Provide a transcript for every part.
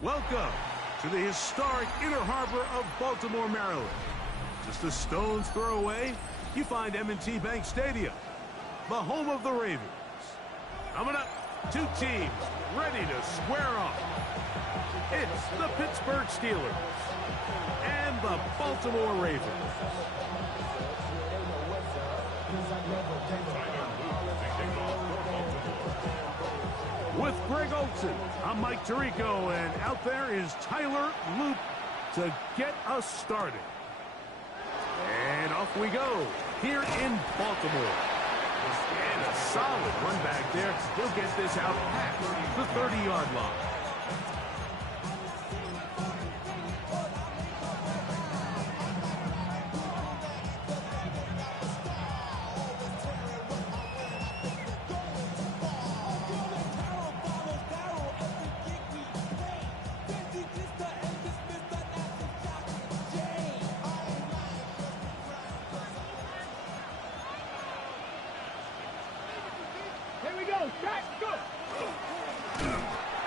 Welcome to the historic Inner Harbor of Baltimore, Maryland. Just a stone's throw away, you find M&T Bank Stadium, the home of the Ravens. Coming up, two teams ready to square off. It's the Pittsburgh Steelers and the Baltimore Ravens. With Greg Olsen, I'm Mike Tirico, and out there is Tyler Loop to get us started. And off we go here in Baltimore. And a solid run back there. He'll get this out past the 30-yard line.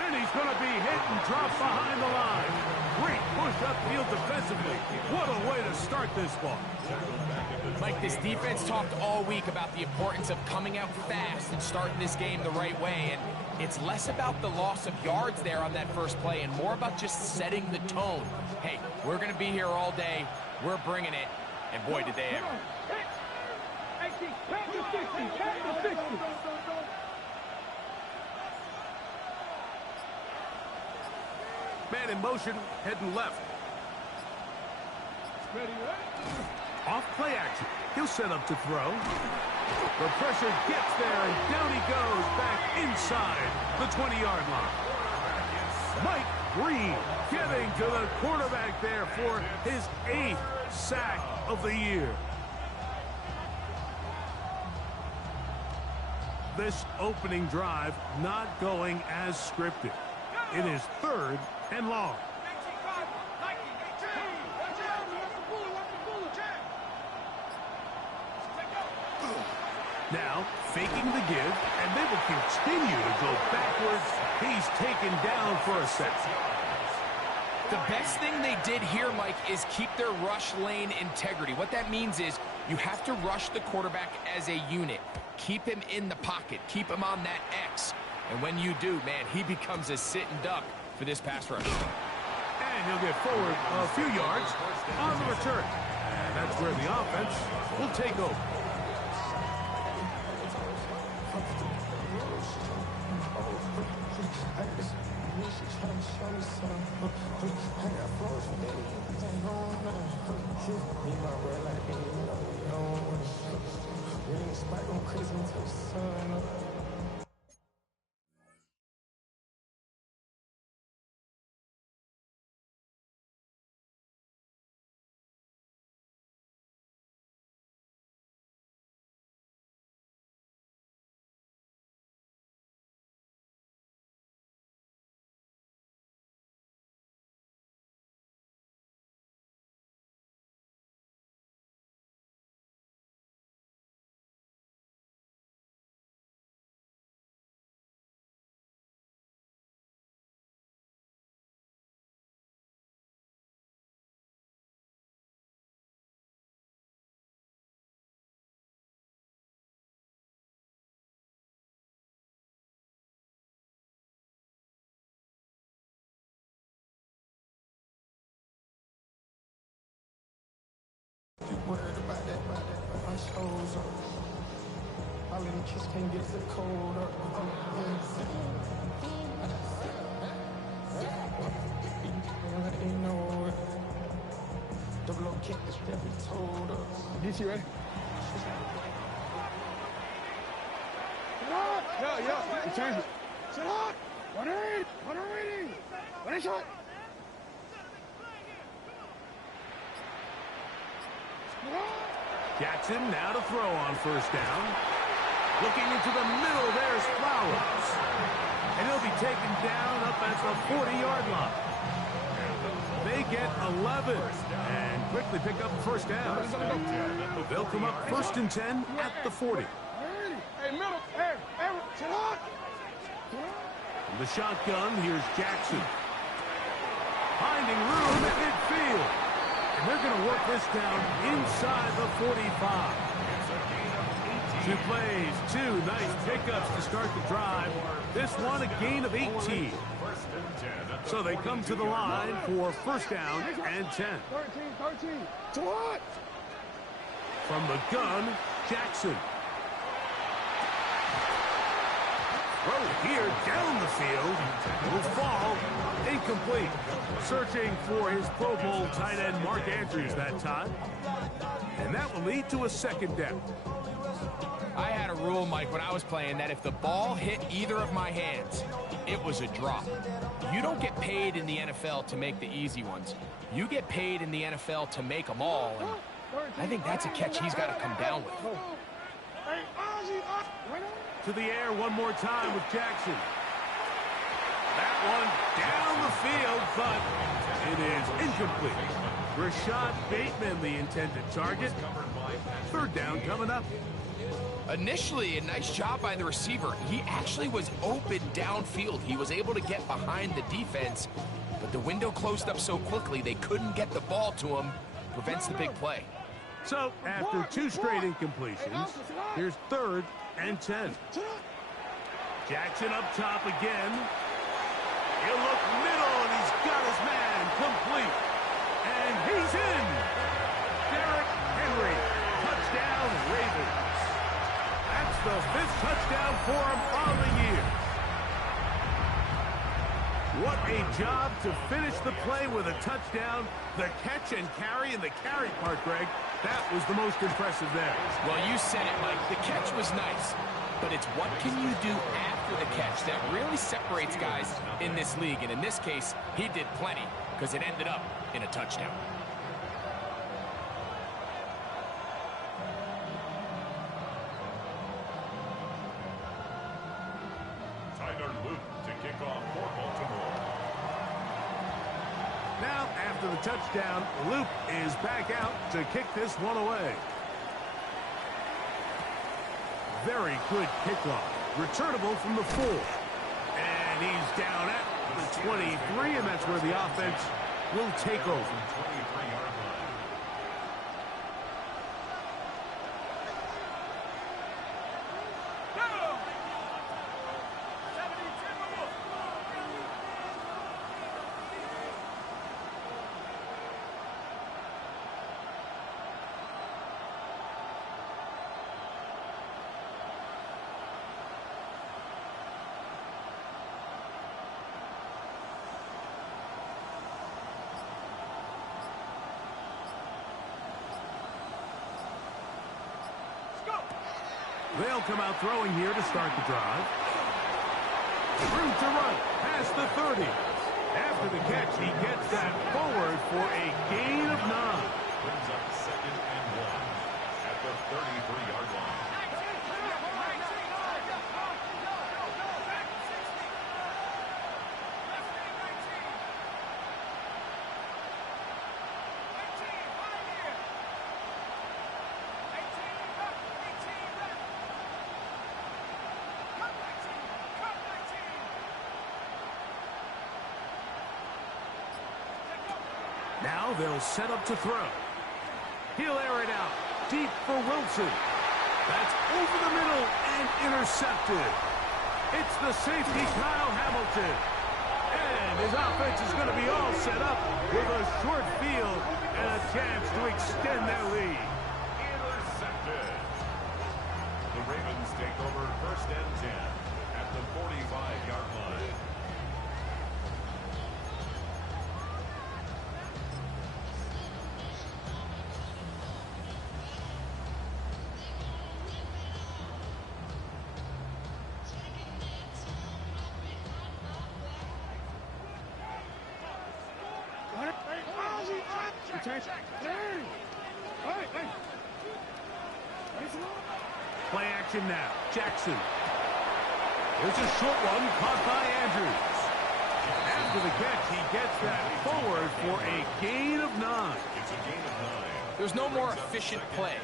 And he's going to be hit and dropped behind the line. Great push upfield defensively. What a way to start this ball. Mike, this defense talked all week about the importance of coming out fast and starting this game the right way. And it's less about the loss of yards there on that first play and more about just setting the tone. Hey, we're going to be here all day. We're bringing it. And boy, did they ever. Man in motion, heading left. Off play action. He'll set up to throw. The pressure gets there, and down he goes back inside the 20-yard line. Mike Green getting to the quarterback there for his 8th sack of the year. This opening drive not going as scripted. It is 3rd and long. Now, faking the give, and they will continue to go backwards. He's taken down for a sack. The best thing they did here, Mike, is keep their rush lane integrity. What that means is you have to rush the quarterback as a unit. Keep him in the pocket. Keep him on that X. And when you do, man, he becomes a sitting duck for this pass rush. And he'll get forward a few yards on the return. And that's where the offense will take over. Worried about that, my shows up. My little kids can't get the cold up. You know it. Double O kick is definitely told up. DC ready? Yeah. Change it. Sit up. 180. 180 shot. Jackson now to throw on first down. Looking into the middle, there's Flowers. And he'll be taken down up at the 40-yard line. They get 11 and quickly pick up first down. They'll come up 1st and 10 at the 40. Hey, middle. Hey, sit up. From the shotgun, here's Jackson. finding room at midfield. And they're going to work this down inside the 45. 2 plays, 2 nice pickups to start the drive. This one a gain of 18. So they come to the line for first down and 10. 13. To what? From the gun, Jackson. Throw here down the field. Will fall. Incomplete. Searching for his Pro Bowl tight end Mark Andrews that time. And that will lead to a second down. I had a rule, Mike, when I was playing that if the ball hit either of my hands, it was a drop. You don't get paid in the NFL to make the easy ones. You get paid in the NFL to make them all, and I think that's a catch he's got to come down with. To the air one more time with Jackson. That one down the field, but it is incomplete. Rashad Bateman, the intended target. Third down coming up. Initially, a nice job by the receiver. He actually was open downfield. He was able to get behind the defense, but the window closed up so quickly they couldn't get the ball to him. Prevents the big play. So, after 2 straight incompletions, here's 3rd and 10. Jackson up top again. He'll look middle, and he's got his man complete. And he's in. Derrick Henry. Touchdown, Ravens. That's the 5th touchdown for him on the year. What a job to finish the play with a touchdown. The catch and carry, and the carry part, Greg, that was the most impressive there. Well, you said it, Mike. The catch was nice, but it's what can you do after the catch that really separates guys in this league. And in this case, he did plenty because it ended up in a touchdown. Tyler Luke to kick off for Baltimore. Now, after the touchdown, Luke is back out to kick this one away. Very good kickoff. Returnable from the 4. And he's down at the 23, and that's where the offense will take over. 23-yard line. They'll come out throwing here to start the drive. Room to run, past the 30. After the catch, he gets that forward for a gain of 9. Brings up 2nd and 1 at the 33-yard line. Now they'll set up to throw. He'll air it out. Deep for Wilson. That's over the middle and intercepted. It's the safety, Kyle Hamilton. And his offense is going to be all set up with a short field and a chance to extend their lead. Intercepted. The Ravens take over 1st and 10 at the 45-yard line. Play action now. Jackson. There's a short one caught by Andrews. After the catch, he gets that forward for a gain of 9. It's a gain of 9. There's no more efficient play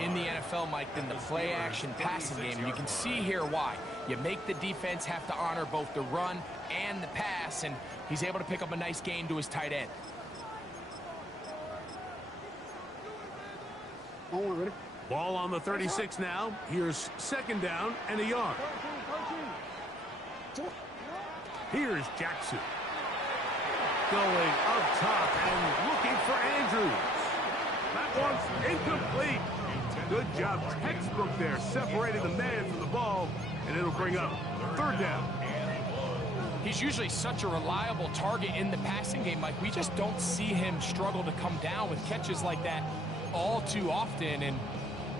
in the NFL, Mike, than the play-action passing game. And you can see here why. You make the defense have to honor both the run and the pass, and he's able to pick up a nice gain to his tight end. Ready? Ball on the 36 now. Here's second down and a yard. Here's Jackson. Going up top and looking for Andrews. That one's incomplete. Good job, textbook there, separating the man from the ball, and it'll bring up third down. He's usually such a reliable target in the passing game. Like, we just don't see him struggle to come down with catches like that all too often. And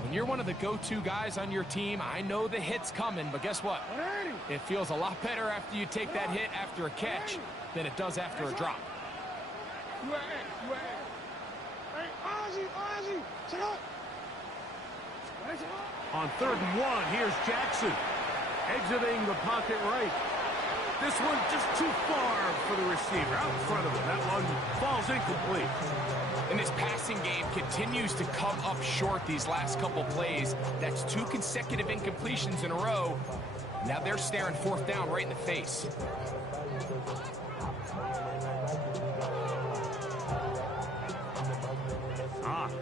when you're one of the go-to guys on your team, I know the hit's coming, but guess what? It feels a lot better after you take that hit after a catch than it does after a drop. On 3rd and 1, here's Jackson. Exiting the pocket right. This one just too far for the receiver. Out in front of him. That one falls incomplete. And this passing game continues to come up short these last couple plays. That's 2 consecutive incompletions in a row. Now they're staring 4th down right in the face.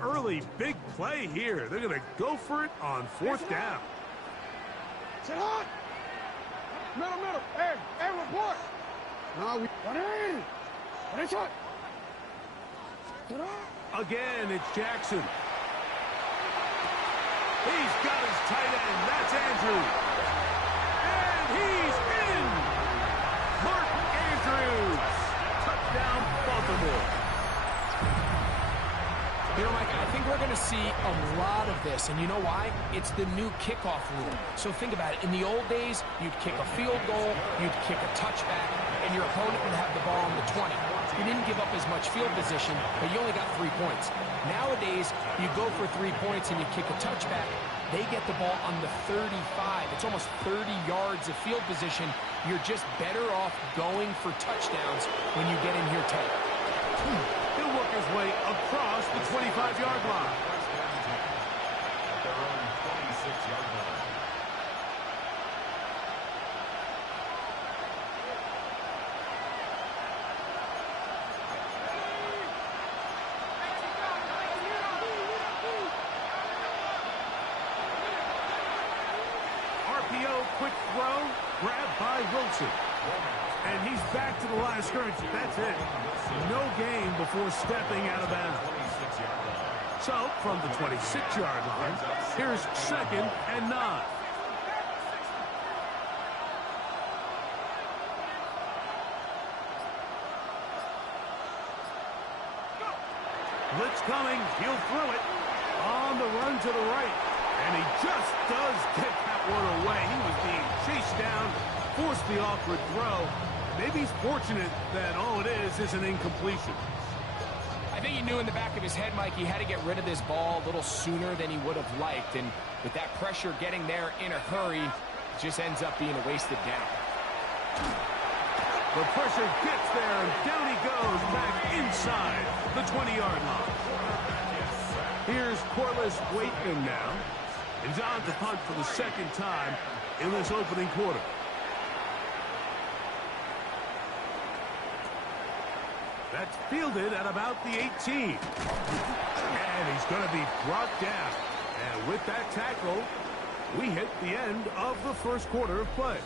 Early big play here. They're going to go for it on 4th down. Sit hot. Middle. Hey, report. No, we 180. 180 shot. Sit hot. Again, it's Jackson. He's got his tight end. That's Andrews. And he's in. Mark Andrews. Touchdown, Baltimore. You know, Mike, I think we're going to see a lot of this, and you know why? It's the new kickoff rule. So think about it. In the old days, you'd kick a field goal, you'd kick a touchback, and your opponent would have the ball on the 20. You didn't give up as much field position, but you only got 3 points. Nowadays, you go for 3 points and you kick a touchback. They get the ball on the 35. It's almost 30 yards of field position. You're just better off going for touchdowns when you get in here tight. He'll work his way across the 25-yard line. At their own 26-yard line. RPO, quick throw, grabbed by Wilson. And he's back to the line of scrimmage. That's it. No gain before stepping out of bounds. So, from the 26-yard line, here's 2nd and 9. Blitz coming. He'll throw it. On the run to the right. And he just does get that one away. He was being chased down, forced the awkward throw. Maybe he's fortunate that all it is an incompletion. I think he knew in the back of his head, Mike, he had to get rid of this ball a little sooner than he would have liked. And with that pressure getting there in a hurry, it just ends up being a wasted down. The pressure gets there, and down he goes back inside the 20-yard line. Here's Corliss Waitman now. And on to punt for the 2nd time in this opening quarter. That's fielded at about the 18. And he's going to be brought down. And with that tackle, we hit the end of the first quarter of play.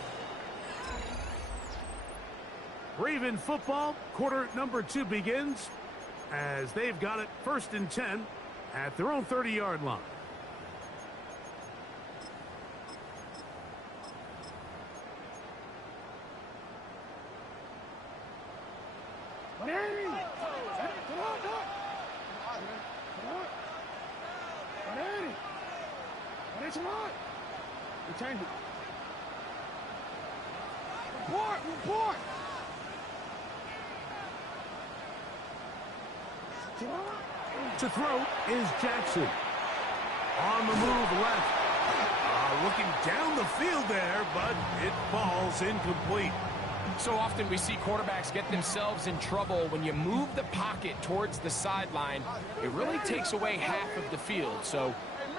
Raven football, quarter number 2 begins as they've got it 1st and 10 at their own 30-yard line. Change it. Report. To throw is Jackson. On the move left. Looking down the field there, but it falls incomplete. So often we see quarterbacks get themselves in trouble when you move the pocket towards the sideline. It really takes away half of the field. So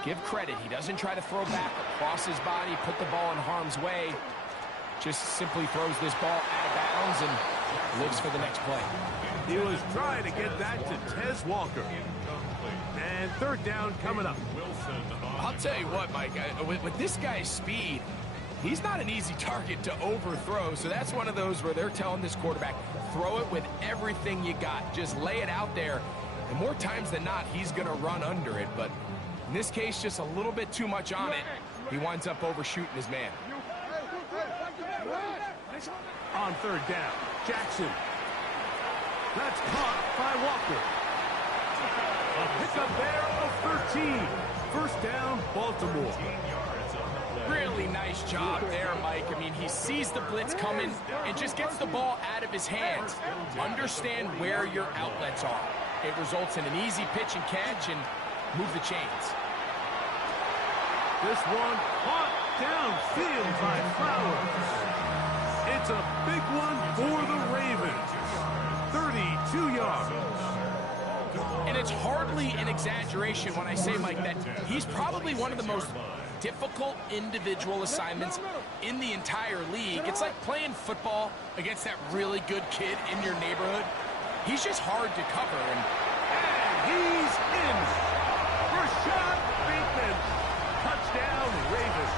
give credit. He doesn't try to throw back across his body, put the ball in harm's way. Just simply throws this ball out of bounds and lives for the next play. He was trying to get that to Tez Walker. And third down coming up. I'll tell you what, Mike, with this guy's speed, he's not an easy target to overthrow. So that's one of those where they're telling this quarterback, throw it with everything you got. Just lay it out there. And more times than not, he's going to run under it. But in this case, just a little bit too much on it. He winds up overshooting his man. On third down, Jackson. That's caught by Walker. A pickup there of 13. First down, Baltimore. Really nice job there, Mike. I mean, he sees the blitz coming and just gets the ball out of his hands. Understand where your outlets are. It results in an easy pitch and catch and move the chains. This one caught downfield by Flowers. It's a big one for the Ravens. 32 yards. And it's hardly an exaggeration when I say, Mike, that he's probably one of the most difficult individual assignments in the entire league. It's like playing football against that really good kid in your neighborhood. He's just hard to cover. And he's in. Rashad Bateman. Touchdown, Ravens.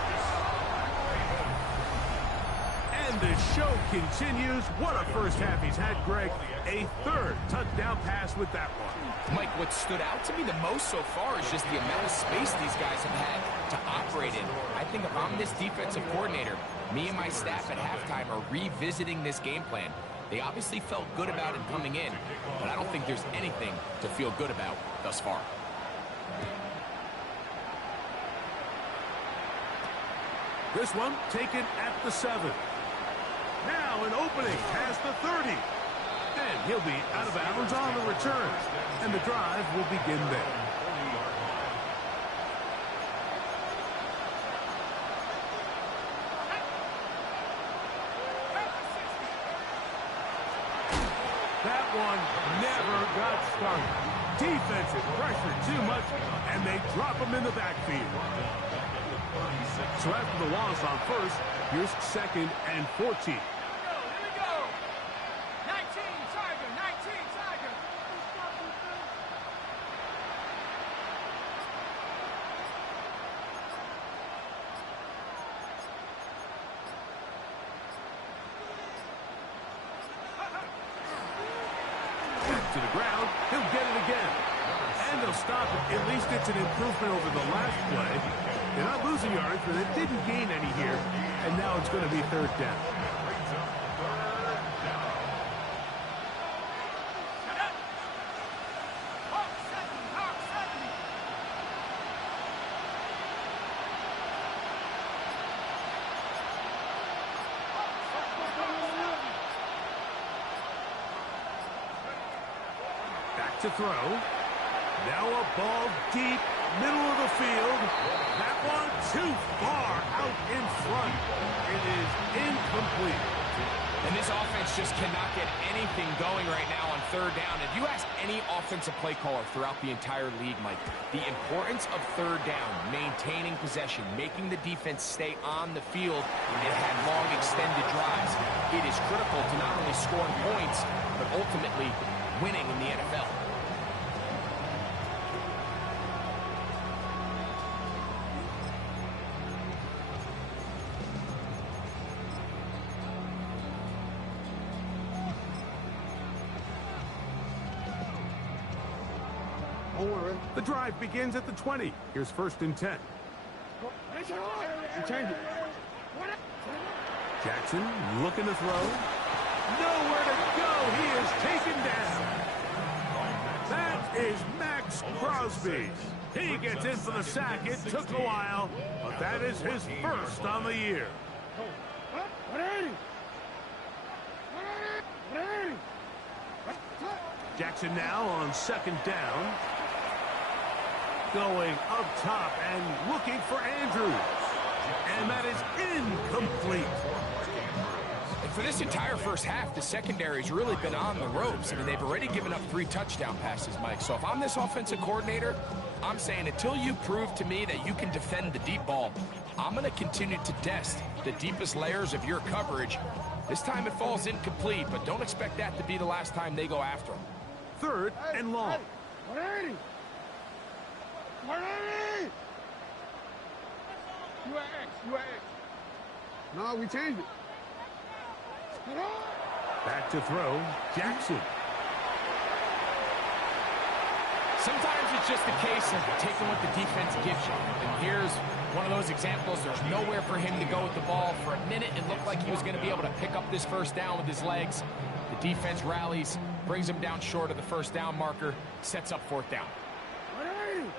And the show continues. What a first half he's had, Greg. A third touchdown pass with that one. Mike, what stood out to me the most so far is just the amount of space these guys have had to operate in. I think if I'm this defensive coordinator, me and my staff at halftime are revisiting this game plan. They obviously felt good about it coming in, but I don't think there's anything to feel good about thus far. This one taken at the 7. Now an opening past the 30. And he'll be out of bounds on the return. And the drive will begin there. That one never got started. Defensive pressure too much, and they drop him in the backfield. So after the loss on first, here's 2nd and 14. To the ground, he'll get it again. And they'll stop it. At least it's an improvement over the last play. They're not losing yards, but it didn't gain any here. And now it's going to be third down. To throw. Now a ball deep, middle of the field. That one too far out in front. It is incomplete. And this offense just cannot get anything going right now on third down. If you ask any offensive play caller throughout the entire league, Mike, the importance of third down, maintaining possession, making the defense stay on the field and have long extended drives. It is critical to not only scoring points, but ultimately winning in the NFL. The drive begins at the 20. Here's 1st and 10. Jackson looking to throw. Nowhere to go. He is taken down. That is Max Crosby. He gets in for the sack. It took a while, but that is his first on the year. Jackson now on 2nd down. Going up top and looking for Andrews. And that is incomplete. If For this entire first half, the secondary's really been on the ropes. I mean, they've already given up 3 touchdown passes, Mike. So if I'm this offensive coordinator, I'm saying until you prove to me that you can defend the deep ball, I'm going to continue to test the deepest layers of your coverage. This time it falls incomplete, but don't expect that to be the last time they go after him. 3rd and long. 180. 180. You are X. You are X. No, we changed it. Back to throw, Jackson. Sometimes it's just a case of taking what the defense gives you. And here's one of those examples. There's nowhere for him to go with the ball. For a minute, it looked like he was going to be able to pick up this first down with his legs. The defense rallies, brings him down short of the first down marker, sets up 4th down. 180.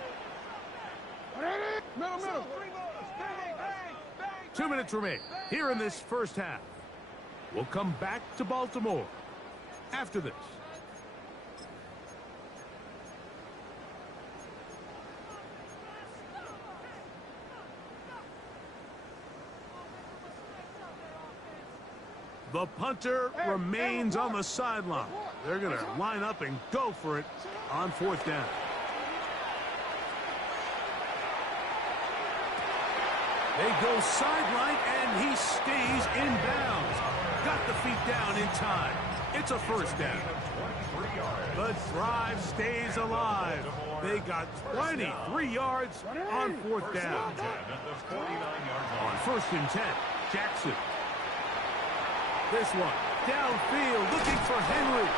180. Middle. 2 minutes remain here in this first half. We'll come back to Baltimore after this. The punter remains on the sideline. They're going to line up and go for it on 4th down. They go sideline, and he stays in bounds. Got the feet down in time. It's a first down. The drive stays alive. They got 23 yards on 4th down. On 1st and 10, Jackson. This one downfield looking for Henry.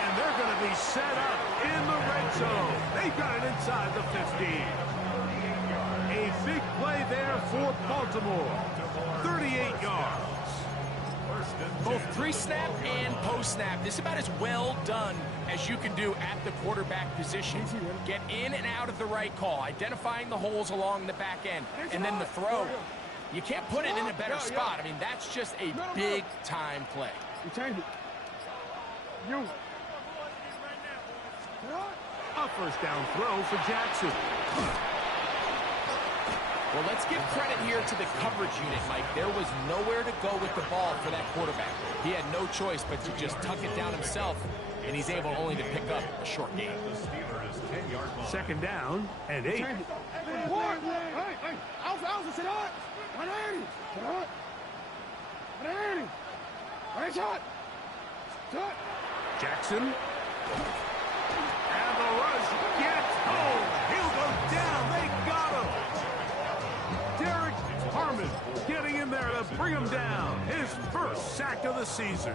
And they're going to be set up in the red zone. They've got it inside the 15. A big play there for Baltimore. 38 yards. Both pre-snap and post-snap, this is about as well done as you can do at the quarterback position. Get in and out of the right call, identifying the holes along the back end, and then the throw. You can't put it in a better spot. I mean, that's just a big-time play. You change it. You. A first down throw for Jackson. Well, let's give credit here to the coverage unit, Mike. There was nowhere to go with the ball for that quarterback. He had no choice but to just tuck it down himself, and he's able only to pick up a short gain. 2nd down and 8. Hey, Alpha, sit up. 180. Sit up. 180. Right shot. Shot. Jackson. And the rush gets home. He'll go down. They got him. Derek Harmon getting in there to bring him down. His first sack of the season.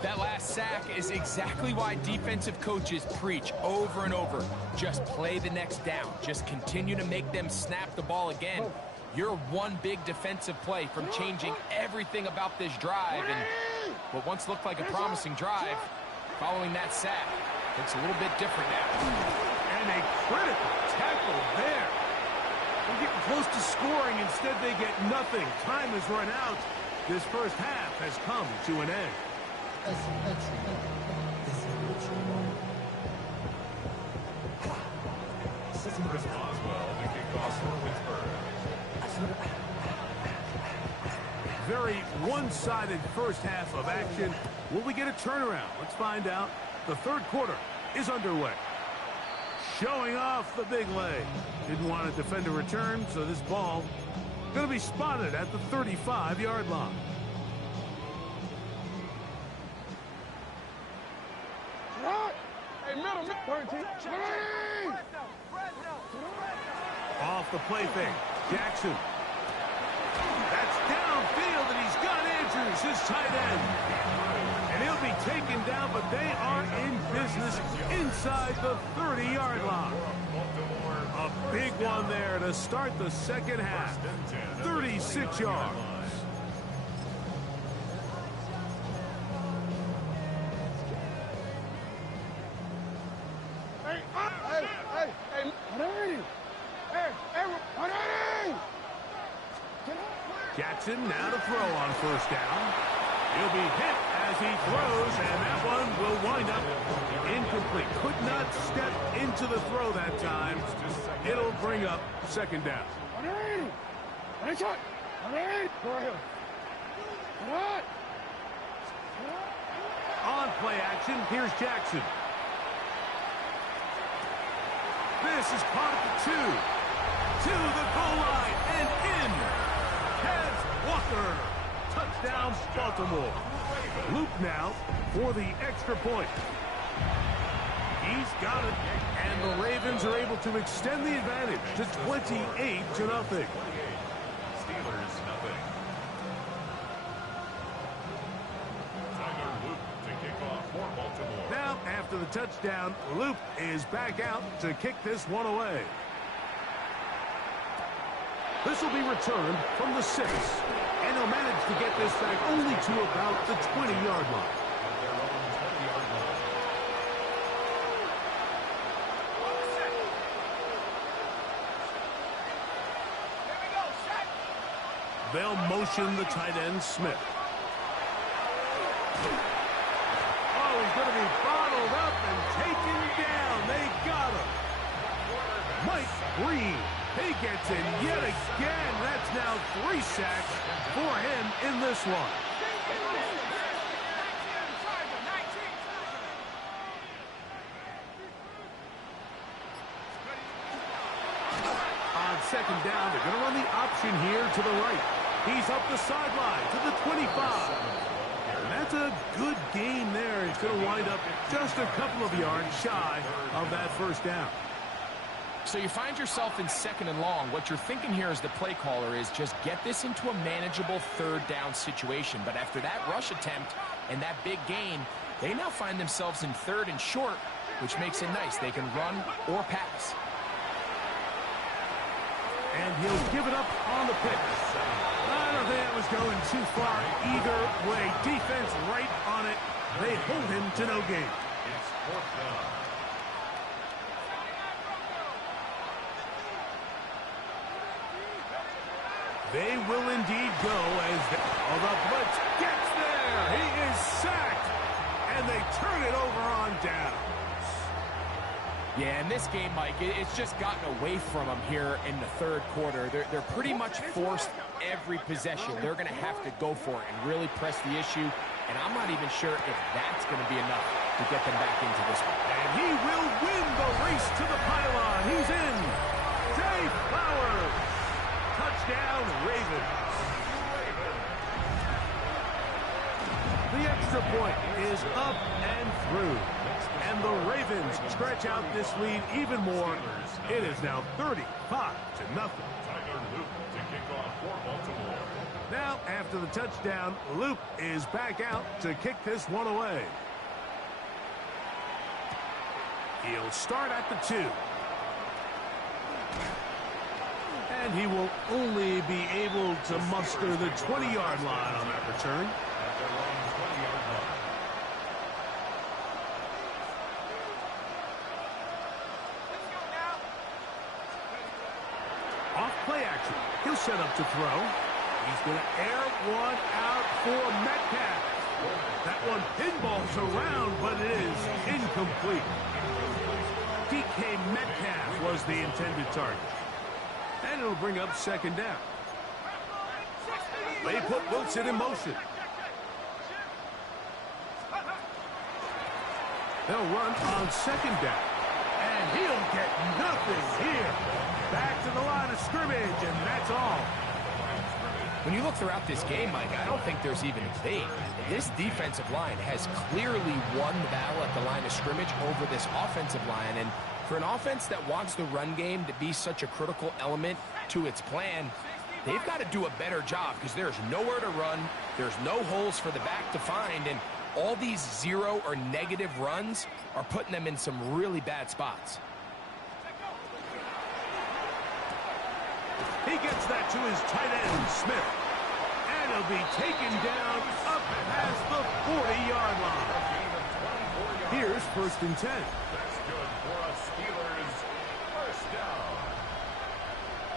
That last sack is exactly why defensive coaches preach over and over. Just play the next down. Just continue to make them snap the ball again. You're one big defensive play from changing everything about this drive. And what once looked like a promising drive, following that sack, looks a little bit different now. And a critical tackle there. They're getting close to scoring. Instead, they get nothing. Time has run out. This first half has come to an end. Chris Boswell, the kickoff for Pittsburgh. Very one-sided first half of action. Will we get a turnaround? Let's find out. The 3rd quarter is underway. Showing off the big leg. Didn't want to defend a return, so this ball going to be spotted at the 35-yard line. Hey, middle, 13. Off the play fake. Jackson. That's downfield, and he's got Andrews, his tight end. And he'll be taken down, but they are in business inside the 30-yard line. A big one there to start the second half. 36 yards. Hey, 180. Hey, 180. Jackson now to throw on first down. He'll be hit as he throws, and that one will wind up incomplete. Could not step into the throw that time. It'll bring up second down. 180. One shot. 180. Go ahead. play action. Here's Jackson. This is caught at the 2. To the goal line and in. Kez Walker. Touchdown, Baltimore. Luke now for the extra point. He's got it. And the Ravens are able to extend the advantage to 28-0. Steelers, nothing. Tyler Luke to kick off for Baltimore. Now, after the touchdown, Luke is back out to kick this one away. This will be returned from the 6. And he'll manage to get this back only to about the 20-yard line. They'll motion the tight end, Smith. Oh, he's going to be bottled up and taken down. They got him. Mike Green. He gets in yet again. That's now 3 sacks for him in this one. On second down, they're going to run the option here to the right. He's up the sideline to the 25. And that's a good gain there. He's going to wind up just a couple of yards shy of that first down. So you find yourself in 2nd and long. What you're thinking here as the play caller is just get this into a manageable 3rd down situation. But after that rush attempt and that big gain, they now find themselves in 3rd and short, which makes it nice. They can run or pass. And he'll give it up on the pick. I don't think that was going too far either way. Defense right on it. They hold him to no gain. It's 4th down. They will indeed go as the blitz gets there. He is sacked. And they turn it over on downs. Yeah, in this game, Mike, it's just gotten away from them here in the 3rd quarter. They're pretty much forced every possession. They're going to have to go for it and really press the issue. And I'm not even sure if that's going to be enough to get them back into this one. And he will win the race to the pylon. He's in. Zay Flowers. Touchdown, Ravens. The extra point is up and through. And the Ravens stretch out this lead even more. It is now 35-0. Tyler Luke to kick off for Baltimore. Now, after the touchdown, Luke is back out to kick this one away. He'll start at the 2. And he will only be able to muster the 20-yard line on that return. At their own 20-yard line. Off play action. He'll set up to throw. He's going to air one out for Metcalf. That one pinballs around, but it is incomplete. DK Metcalf was the intended target. And it'll bring up 2nd down. They put Wilson in motion. They'll run on 2nd down. And he'll get nothing here. Back to the line of scrimmage, and that's all. When you look throughout this game, Mike, I don't think there's even a debate. This defensive line has clearly won the battle at the line of scrimmage over this offensive line. And for an offense that wants the run game to be such a critical element to its plan, they've got to do a better job because there's nowhere to run. There's no holes for the back to find. And all these 0 or negative runs are putting them in some really bad spots. He gets that to his tight end, Smith. And he'll be taken down up past the 40-yard line. Here's 1st and 10. That's good for a Steelers first down.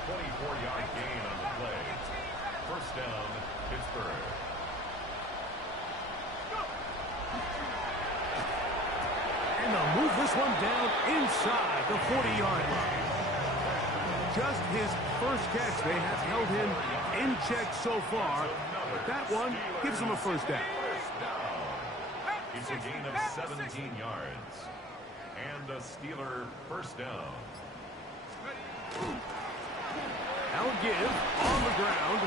24-yard gain on the play. First down, Pittsburgh. And they'll move this one down inside the 40-yard line. Just his first catch. They have held him in check so far. But that one gives him a first down. He's It's a gain of 17 yards. And a Steeler first down. Now a give on the ground,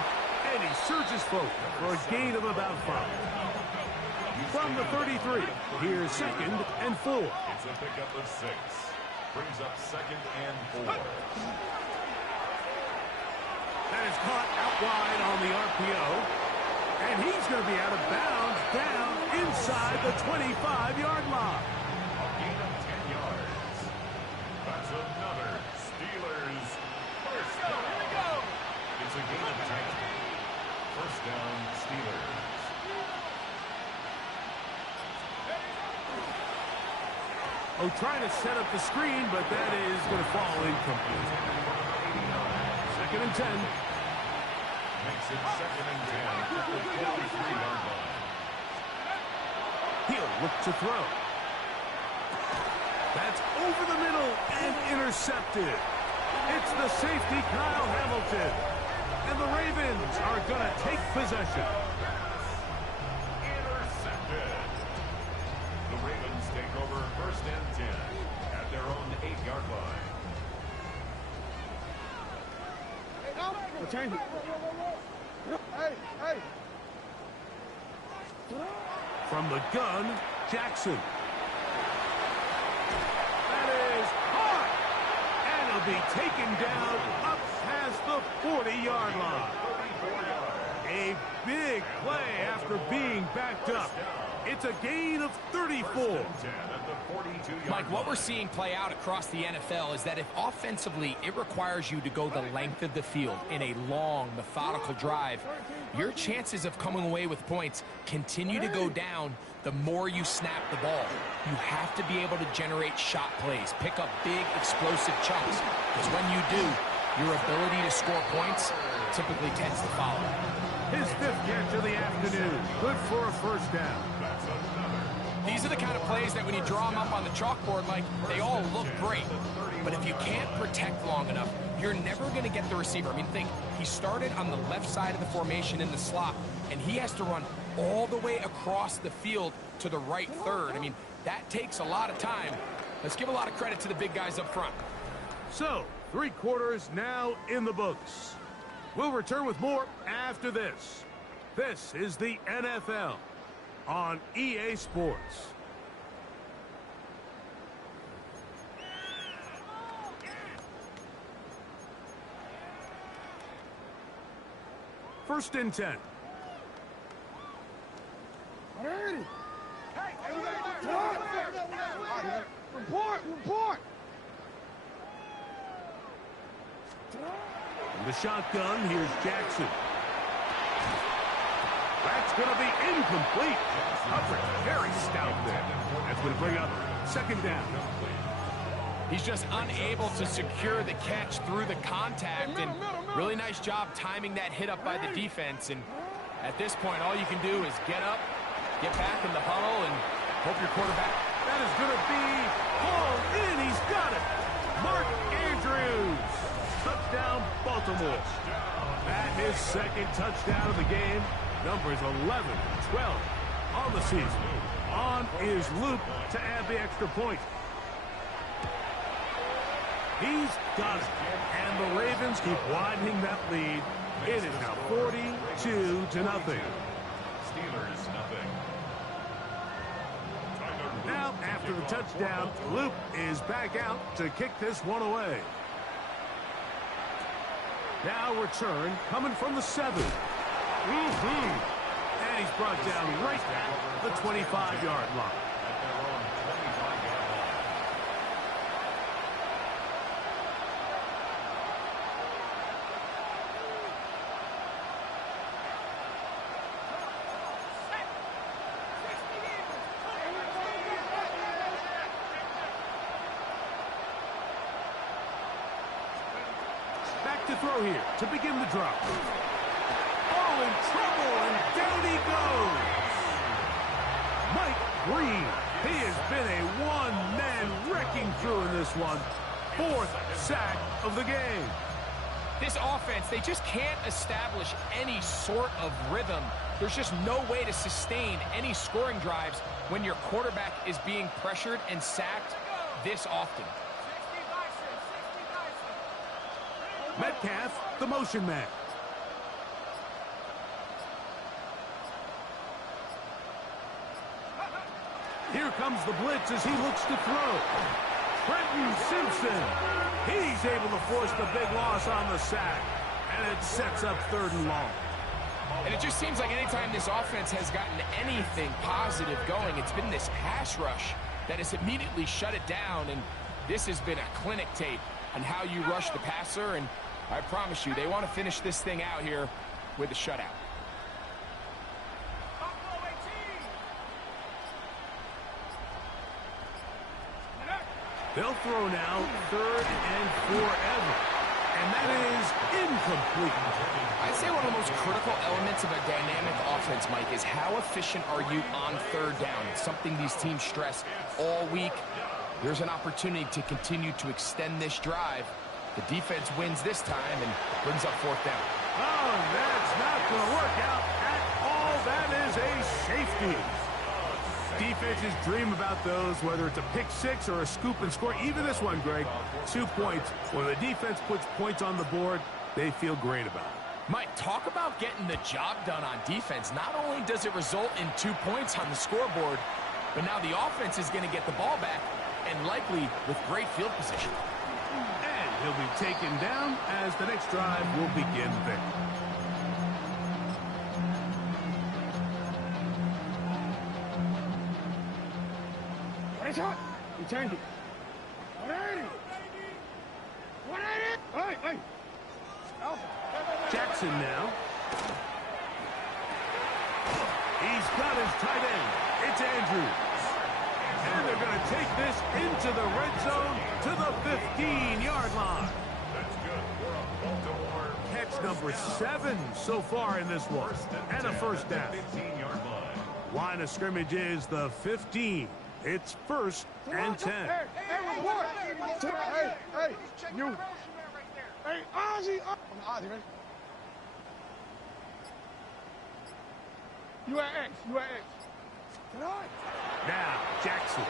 and he surges forward for a gain of about 5. From the 33, here's 2nd and 4. It's a pickup of 6. Brings up 2nd and 4. That is caught out wide on the RPO, and he's going to be out of bounds down inside the 25-yard line. A gain of 10 yards. That's another Steelers first down. Here we go. It's a gain of 10. First down, Steelers. Oh, trying to set up the screen, but that is going to fall incomplete. 2nd and 10. Makes it 2nd and 10 at the 43-yard line. He'll look to throw. That's over the middle and intercepted. It's the safety, Kyle Hamilton. And the Ravens are going to take possession. Intercepted. The Ravens take over 1st and 10 at their own 8-yard line. We'll change it. Hey, hey. From the gun, Jackson. That is hard. And he'll be taken down up past the 40-yard line. A big play after being backed up. It's a gain of 34. Mike, what we're seeing play out across the NFL is that if offensively it requires you to go the length of the field in a long, methodical drive, your chances of coming away with points continue to go down the more you snap the ball. You have to be able to generate shot plays, pick up big, explosive chunks, because when you do, your ability to score points typically tends to follow. His 5th catch of the afternoon. Good for a first down. These are the kind of plays that when you draw them up on the chalkboard, Mike, they all look great. But if you can't protect long enough, you're never going to get the receiver. I mean, think, he started on the left side of the formation in the slot, and he has to run all the way across the field to the right third. I mean, that takes a lot of time. Let's give a lot of credit to the big guys up front. So, 3 quarters now in the books. We'll return with more after this. This is the NFL on EA Sports. First and 10. Report! From the shotgun, here's Jackson. That's going to be incomplete. Coverage very stout there. That's going to bring up 2nd down. He's just unable to secure the catch through the contact, and really nice job timing that hit up by the defense. And at this point, all you can do is get up, get back in the huddle, and hope your quarterback. That is going to be hauled in. He's got it. Mark Andrews. Touchdown, Baltimore. That his 2nd touchdown of the game. Numbers 11, 12 on the season. On is Luke to add the extra point. He's got it. And the Ravens keep widening that lead. It is now 42-0. Steelers nothing. Now, after the touchdown, Luke is back out to kick this one away. Now return coming from the 7. And he's brought down right at the 25-yard line. Back to throw here to begin the drop. Oh, in trouble, and down he goes. Mike Green, he has been a one-man wrecking crew in this one. 4th sack of the game. This offense, they just can't establish any sort of rhythm. There's just no way to sustain any scoring drives when your quarterback is being pressured and sacked this often. Metcalf, the motion man. Here comes the blitz as he looks to throw. Trenton Simpson. He's able to force the big loss on the sack. And it sets up 3rd and long. And it just seems like anytime this offense has gotten anything positive going, it's been this pass rush that has immediately shut it down. And this has been a clinic tape on how you rush the passer. And I promise you, they want to finish this thing out here with a shutout. They'll throw now 3rd and forever. And that is incomplete. I'd say one of the most critical elements of a dynamic offense, Mike, is how efficient are you on 3rd down? It's something these teams stress all week. There's an opportunity to continue to extend this drive. The defense wins this time and brings up 4th down. Oh, that's not going to work out at all. That is a safety. Defenses dream about those, whether it's a pick 6 or a scoop and score. Even this one, Greg, 2 points. When the defense puts points on the board, they feel great about it. Mike, talk about getting the job done on defense. Not only does it result in 2 points on the scoreboard, but now the offense is going to get the ball back, and likely with great field position. And he'll be taken down as the next drive will begin there. Shot. He turned it. 180. 180. Hey, hey. Jackson now. He's got his tight end. It's Andrews. And they're going to take this into the red zone to the 15-yard line. That's good for a Baltimore. Catch number 7 so far in this one. And a 1st down. 15-yard line. Line of scrimmage is the 15. It's 1st and 10. Hey, report. Hey, you. Hey, Ozzy. Ozzy, man. You at X. Now, Jackson.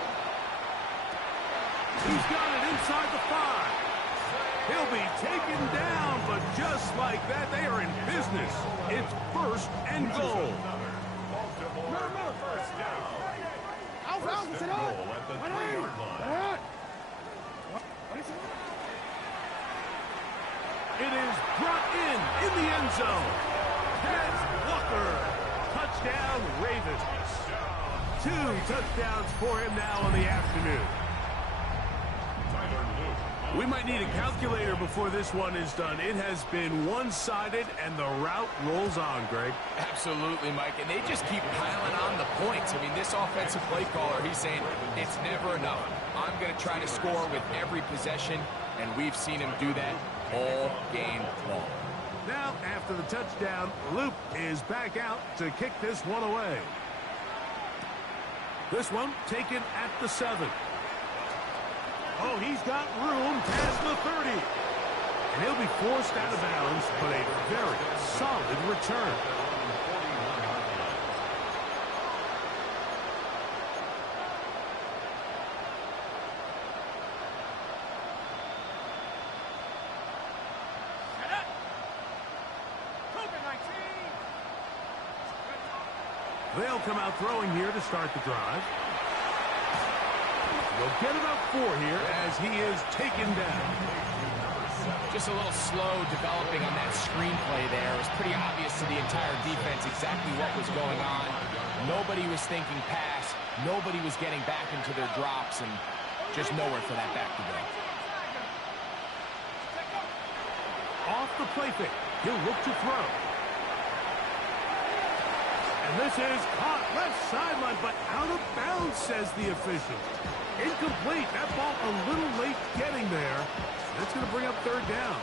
He's got it inside the 5. He'll be taken down, but just like that, they are in business. It's 1st and goal. Baltimore first down. First and goal at the 3-yard line. It is brought in the end zone. Kenneth Walker. Touchdown, Ravens. 2 touchdowns for him now in the afternoon. Tyler Luke. We might need a calculator before this one is done. It has been one-sided, and the route rolls on, Greg. Absolutely, Mike, and they just keep piling on the points. I mean, this offensive play caller, he's saying it's never enough. I'm going to try to score with every possession, and we've seen him do that all game long. Now, after the touchdown, Luke is back out to kick this one away. This one taken at the 7. Oh, he's got room past the 30. And he'll be forced out of bounds, but a very solid return. They'll come out throwing here to start the drive. They'll get about 4 here as he is taken down. Just a little slow developing on that screenplay there. It was pretty obvious to the entire defense exactly what was going on. Nobody was thinking pass. Nobody was getting back into their drops, and just nowhere for that back to go. Off the play fake. He'll look to throw. And this is caught left sideline, but out of bounds, says the official. Incomplete. That ball a little late getting there. That's going to bring up 3rd down.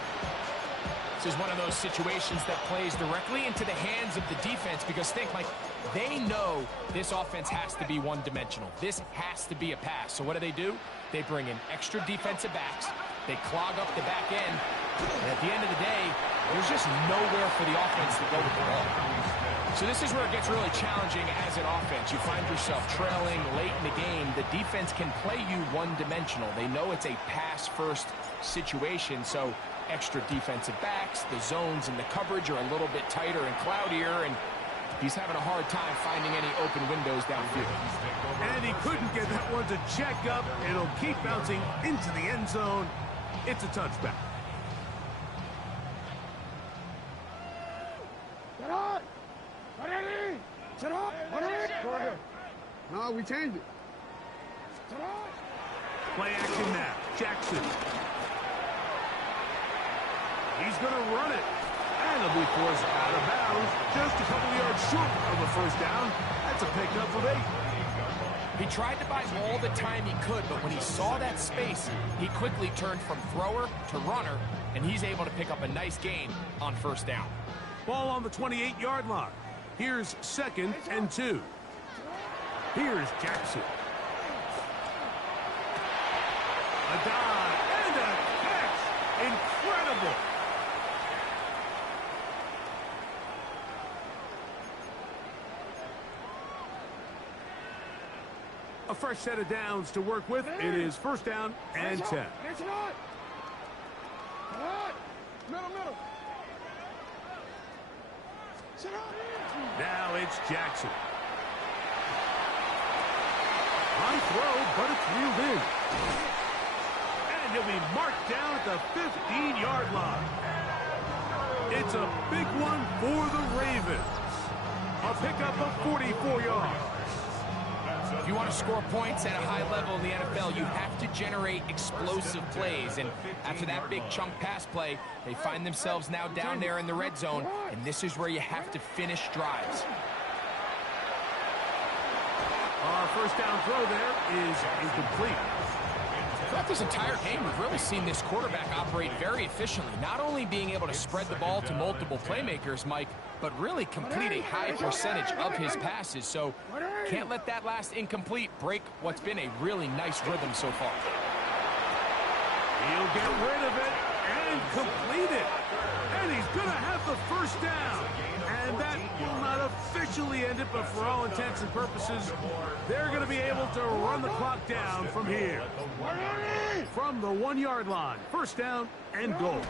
This is one of those situations that plays directly into the hands of the defense, because think, like, they know this offense has to be one-dimensional. This has to be a pass. So what do? They bring in extra defensive backs. They clog up the back end. And at the end of the day, there's just nowhere for the offense to go with the ball. So this is where it gets really challenging as an offense. You find yourself trailing late in the game. The defense can play you one-dimensional. They know it's a pass-first situation, so extra defensive backs, the zones and the coverage are a little bit tighter and cloudier, and he's having a hard time finding any open windows downfield. And he couldn't get that one to check up. It'll keep bouncing into the end zone. It's a touchback. Sit up! Sit up! Go ahead. No, we changed it. Sit up! Play action now. Jackson. He's going to run it. And it'll be forced out of bounds. Just a couple of yards short of a first down. That's a pickup of 8. He tried to buy all the time he could, but when he saw that space, he quickly turned from thrower to runner, and he's able to pick up a nice gain on first down. Ball on the 28-yard line. Here's 2nd and 2. Here's Jackson. A dive and a catch. Incredible. A fresh set of downs to work with. It is first down and 10. Middle. Now it's Jackson. On throw, but it's reeled in. And he'll be marked down at the 15-yard line. It's a big one for the Ravens. A pickup of 44 yards. If you want to score points at a high level in the NFL, you have to generate explosive plays. And after that big chunk pass play, they find themselves now down there in the red zone, and this is where you have to finish drives. Our first down throw there is incomplete. Throughout this entire game, we've really seen this quarterback operate very efficiently, not only being able to spread the ball to multiple playmakers, Mike, but really complete a high percentage of his passes. So can't let that last incomplete break what's been a really nice rhythm so far. He'll get rid of it and complete it. And he's going to have the first down. And that will not officially end it, but for all intents and purposes, they're going to be able to run the clock down from here. From the 1-yard line, first down and goal.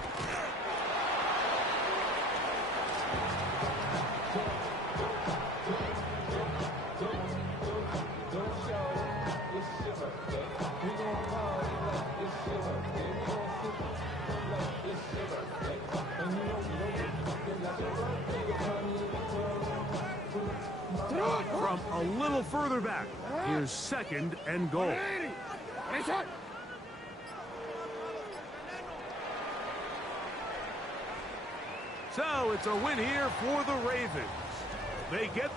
From a little further back, here's 2nd and goal. So it's a win here for the Ravens. They get the